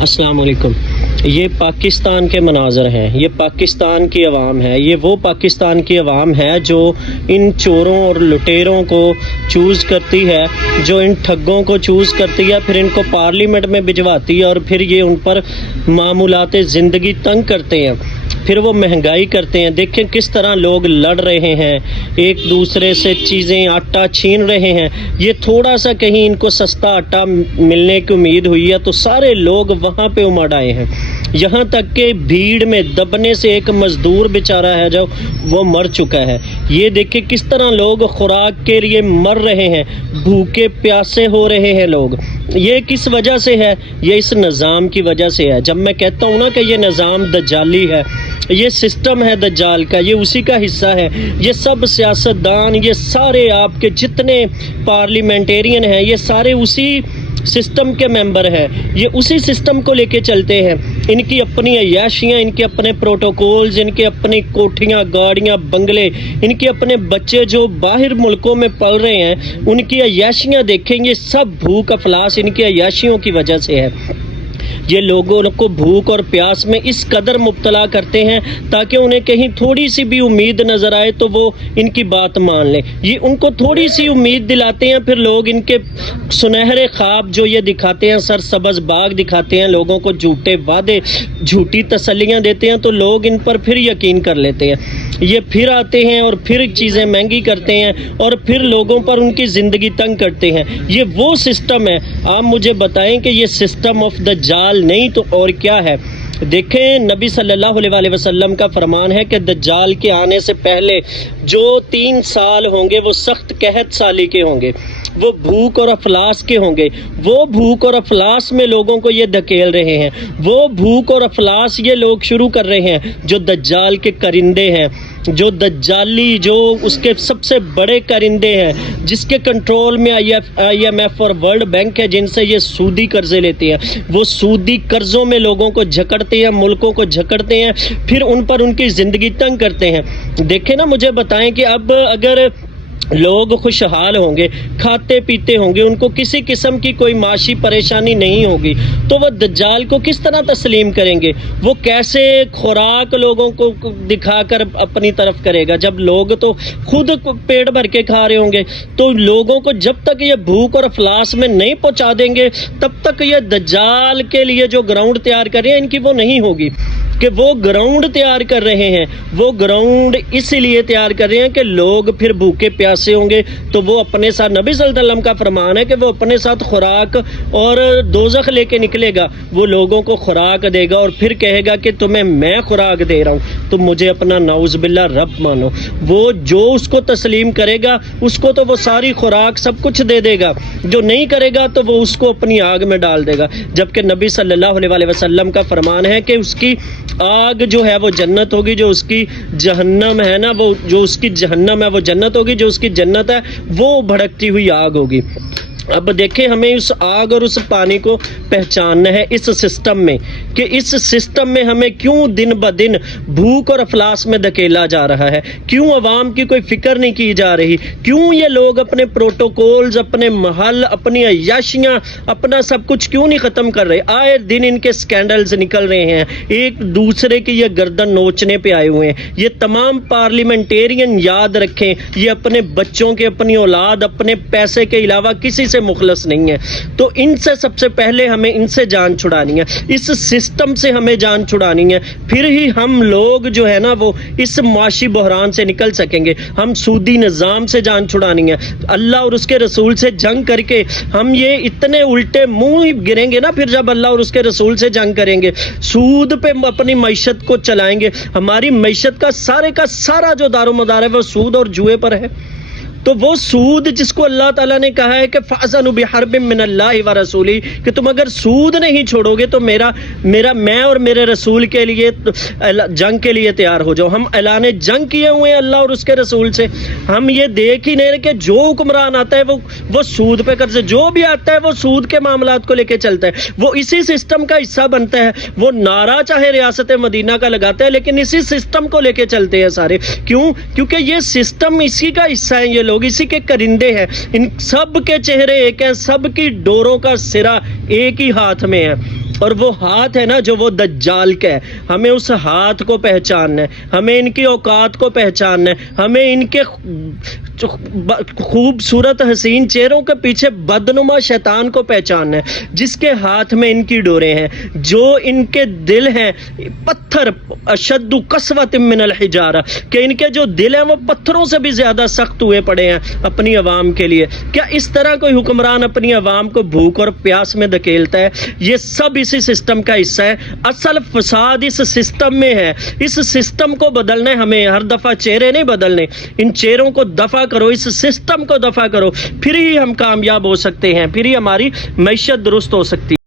السلام علیکم۔ یہ پاکستان کے مناظر ہیں، یہ پاکستان کی عوام ہے، یہ وہ پاکستان کی عوام ہے جو ان چوروں اور لٹیروں کو چوز کرتی ہے، جو ان ٹھگوں کو چوز کرتی ہے، پھر ان کو پارلیمنٹ میں بھجواتی ہے اور پھر یہ ان پر معمولات زندگی تنگ کرتے ہیں، پھر وہ مہنگائی کرتے ہیں۔ دیکھیں کس طرح لوگ لڑ رہے ہیں، ایک دوسرے سے چیزیں آٹا چھین رہے ہیں۔ یہ تھوڑا سا کہیں ان کو سستا آٹا ملنے کی امید ہوئی ہے تو سارے لوگ وہاں پہ امڑ آئے ہیں، یہاں تک کہ بھیڑ میں دبنے سے ایک مزدور بیچارہ ہے جو وہ مر چکا ہے۔ یہ دیکھیں کس طرح لوگ خوراک کے لیے مر رہے ہیں، بھوکے پیاسے ہو رہے ہیں لوگ۔ یہ کس وجہ سے ہے؟ یہ اس نظام کی وجہ سے ہے۔ جب میں کہتا ہوں نا کہ یہ نظام دجالی ہے، یہ سسٹم ہے دجال کا، یہ اسی کا حصہ ہے۔ یہ سب سیاستدان، یہ سارے آپ کے جتنے پارلیمنٹیرین ہیں، یہ سارے اسی سسٹم کے ممبر ہیں، یہ اسی سسٹم کو لے کے چلتے ہیں۔ ان کی اپنی عیاشیاں، ان کے اپنے پروٹوکولز، ان کے اپنی کوٹھیاں، گاڑیاں، بنگلے، ان کے اپنے بچے جو باہر ملکوں میں پل رہے ہیں، ان کی عیاشیاں دیکھیں گے، سب بھوک افلاس ان کی عیاشیوں کی وجہ سے ہے۔ یہ لوگوں کو بھوک اور پیاس میں اس قدر مبتلا کرتے ہیں تاکہ انہیں کہیں تھوڑی سی بھی امید نظر آئے تو وہ ان کی بات مان لیں۔ یہ ان کو تھوڑی سی امید دلاتے ہیں، پھر لوگ ان کے سنہرے خواب جو یہ دکھاتے ہیں، سرسبز باغ دکھاتے ہیں، لوگوں کو جھوٹے وعدے، جھوٹی تسلیاں دیتے ہیں تو لوگ ان پر پھر یقین کر لیتے ہیں۔ یہ پھر آتے ہیں اور پھر چیزیں مہنگی کرتے ہیں اور پھر لوگوں پر ان کی زندگی تنگ کرتے ہیں۔ یہ وہ سسٹم ہے۔ آپ مجھے بتائیں کہ یہ سسٹم آف دجال نہیں تو اور کیا ہے؟ دیکھیں نبی صلی اللہ علیہ وسلم کا فرمان ہے کہ دجال کے آنے سے پہلے جو 3 سال ہوں گے وہ سخت قحط سالی کے ہوں گے، وہ بھوک اور افلاس کے ہوں گے۔ وہ بھوک اور افلاس میں لوگوں کو یہ دھکیل رہے ہیں، وہ بھوک اور افلاس یہ لوگ شروع کر رہے ہیں جو دجال کے کرندے ہیں، جو دجالی، جو اس کے سب سے بڑے کرندے ہیں، جس کے کنٹرول میں آئی ایم ایف اور ورلڈ بینک ہے، جن سے یہ سودی قرضے لیتے ہیں۔ وہ سودی قرضوں میں لوگوں کو جھکڑتے ہیں، ملکوں کو جھکڑتے ہیں، پھر ان پر ان کی زندگی تنگ کرتے ہیں۔ دیکھیں نا، مجھے بتائیں کہ اب اگر لوگ خوشحال ہوں گے، کھاتے پیتے ہوں گے، ان کو کسی قسم کی کوئی معاشی پریشانی نہیں ہوگی تو وہ دجال کو کس طرح تسلیم کریں گے؟ وہ کیسے خوراک لوگوں کو دکھا کر اپنی طرف کرے گا جب لوگ تو خود پیٹ بھر کے کھا رہے ہوں گے؟ تو لوگوں کو جب تک یہ بھوک اور افلاس میں نہیں پہنچا دیں گے تب تک یہ دجال کے لیے جو گراؤنڈ تیار کر رہے ہیں ان کی وہ نہیں ہوگی۔ کہ وہ گراؤنڈ تیار کر رہے ہیں، وہ گراؤنڈ اس لیے تیار کر رہے ہیں کہ لوگ پھر بھوکے پیاسے ہوں گے تو وہ اپنے ساتھ، نبی صلی اللہ علیہ وسلم کا فرمان ہے کہ وہ اپنے ساتھ خوراک اور دوزخ لے کے نکلے گا۔ وہ لوگوں کو خوراک دے گا اور پھر کہے گا کہ تمہیں میں خوراک دے رہا ہوں، تم مجھے اپنا نعوذ باللہ رب مانو۔ وہ جو اس کو تسلیم کرے گا اس کو تو وہ ساری خوراک سب کچھ دے دے گا، جو نہیں کرے گا تو وہ اس کو اپنی آگ میں ڈال دے گا۔ جبکہ نبی صلی اللہ علیہ وسلم کا فرمان ہے کہ اس کی آگ جو ہے وہ جنت ہوگی، جو اس کی جہنم ہے نا، وہ جو اس کی جہنم ہے وہ جنت ہوگی، جو اس کی جنت ہے وہ بھڑکتی ہوئی آگ ہوگی۔ اب دیکھیں ہمیں اس آگ اور اس پانی کو پہچاننا ہے اس سسٹم میں، کہ اس سسٹم میں ہمیں کیوں دن بدن بھوک اور افلاس میں دھکیلا جا رہا ہے، کیوں عوام کی کوئی فکر نہیں کی جا رہی، کیوں یہ لوگ اپنے پروٹوکولز، اپنے محل، اپنی عیاشیاں، اپنا سب کچھ کیوں نہیں ختم کر رہے؟ آئے دن ان کے سکینڈلز نکل رہے ہیں، ایک دوسرے کی یہ گردن نوچنے پہ آئے ہوئے ہیں۔ یہ تمام پارلیمنٹیرین یاد رکھیں، یہ اپنے بچوں کے، اپنی اولاد، اپنے پیسے کے علاوہ کسی سے مخلص نہیں ہے۔ تو ان سے سب سے پہلے ہمیں ان سے جان چھڑانی ہے، اس سسٹم سے ہمیں جان چھڑانی ہے، پھر ہی ہم لوگ جو ہے نا وہ اس معاشی بحران سے نکل سکیں گے۔ ہم سودی نظام سے جان چھڑانی ہے، اللہ اور اس کے رسول سے جنگ کر کے ہم یہ اتنے الٹے منہ گریں گے نا پھر جب اللہ اور اس کے رسول سے جنگ کریں گے، سود پہ اپنی معیشت کو چلائیں گے۔ ہماری معیشت کا سارا جو دار و مدار ہے وہ سود اور جوئے پر ہے۔ تو وہ سود جس کو اللہ تعالیٰ نے کہا ہے کہ فَأَذَنُوا بِحَرْبٍ مِّنَ اللَّهِ وَرَسُولِهِ، کہ تم اگر سود نہیں چھوڑو گے تو میں اور میرے رسول کے لیے جنگ کے لیے تیار ہو جاؤ۔ ہم اعلان جنگ کیے ہوئے ہیں اللہ اور اس کے رسول سے۔ ہم یہ دیکھ ہی نہیں رہے کہ جو حکمران آتا ہے وہ سود پہ قرض، جو بھی آتا ہے وہ سود کے معاملات کو لے کے چلتا ہے، وہ اسی سسٹم کا حصہ بنتا ہے۔ وہ نعرہ چاہے ریاست مدینہ کا لگاتا ہے لیکن اسی سسٹم کو لے کے چلتے ہیں سارے۔ کیوں؟ کیونکہ یہ سسٹم اسی کا حصہ ہے، یہ لوگ اسی کے کرندے ہیں، ان سب کے چہرے ایک ہیں، سب کی ڈوروں کا سرا ایک ہی ہاتھ میں ہے۔ اور وہ ہاتھ ہے نا جو وہ دجال کا ہے، ہمیں اس ہاتھ کو پہچاننا ہے، ہمیں ان کی اوقات کو پہچاننا ہے، ہمیں ان کے خوبصورت حسین چہروں کے پیچھے بدنما شیطان کو پہچاننا ہے، جس کے ہاتھ میں ان کی ڈوریں ہیں، جو ان کے دل ہیں پتھر، اشد قسوۃ من الحجارہ، کہ ان کے جو دل ہیں وہ پتھروں سے بھی زیادہ سخت ہوئے پڑے ہیں اپنی عوام کے لیے۔ کیا اس طرح کوئی حکمران اپنی عوام کو بھوک اور پیاس میں دھکیلتا ہے؟ یہ سب اسی سسٹم کا حصہ ہے۔ اصل فساد اس سسٹم میں ہے، اس سسٹم کو بدلنا ہے ہمیں، ہر دفعہ چہرے نہیں بدلنے، ان چہروں کو دفع کرو، اس سسٹم کو دفع کرو، پھر ہی ہم کامیاب ہو سکتے ہیں، پھر ہی ہماری معیشت درست ہو سکتی ہے۔